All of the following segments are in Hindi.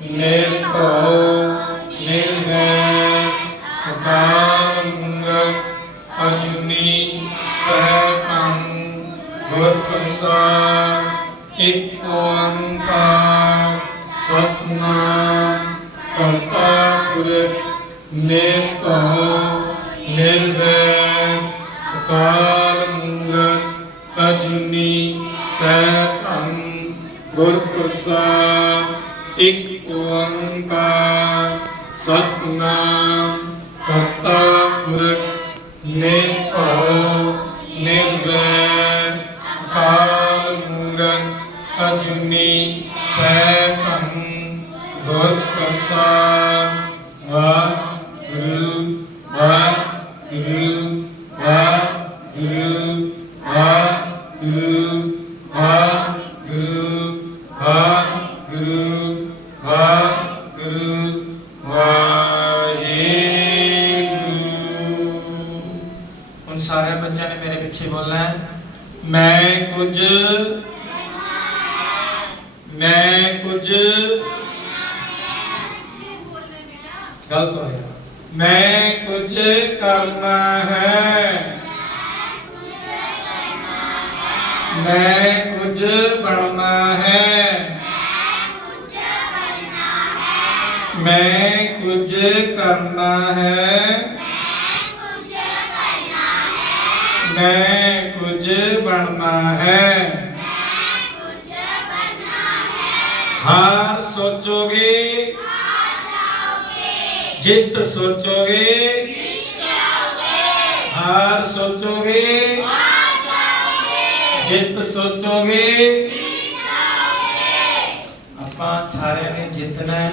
niết tổ niết về, tam ngân ajuni ba tăng vượt công ít quan ta phật na còn ta quyết tổ niết ra tam ít quang ca sát nam, phật ta lực nên khổ nên về tha gần ajuni sẽ thành vớt phật sa và guru và guru và guru सारे बच्चों ने मेरे पीछे बोलना है, मैं कुछ मैं कुछ गलत हो गया। मैं कुछ करना है। मैं कुछ बढ़ना है। मैं कुछ करना है। मैं कुछ बनना है। हार सोचोगे, जित सोचोगे, हार सोचोगे, जित सोचोगे। अपना सारे ने जितना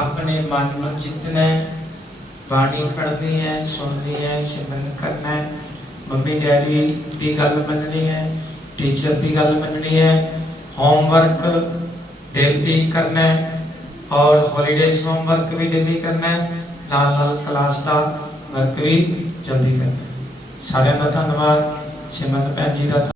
अपने मन में जितना ਬਾਣੀ ਪੜ੍ਹਨੀ ਹੈ ਸੁਣਨੀ ਹੈ, ਸਿਮਰਨ ਕਰਨਾ ਹੈ। ਮੰਮੀ ਡੈਡੀ ਦੀ ਗੱਲ ਮੰਨਣੀ ਹੈ, ਟੀਚਰ ਦੀ ਗੱਲ ਮੰਨਣੀ ਹੈ ਹੋਮਵਰਕ ਡੇਲੀ ਕਰਨਾ ਹੈ ਔਰ ਹੌਲੀਡੇਸ ਹੋਮਵਰਕ ਵੀ ਡੇਲੀ ਕਰਨਾ ਹੈ, ਨਾਲ ਨਾਲ ਕਲਾਸ ਦਾ ਵਰਕ ਵੀ ਜਲਦੀ ਕਰਨਾ ਸਾਰਿਆਂ ਦਾ ਧੰਨਵਾਦ, ਸਿਮਰਨ ਭੈਣ ਜੀ ਦਾ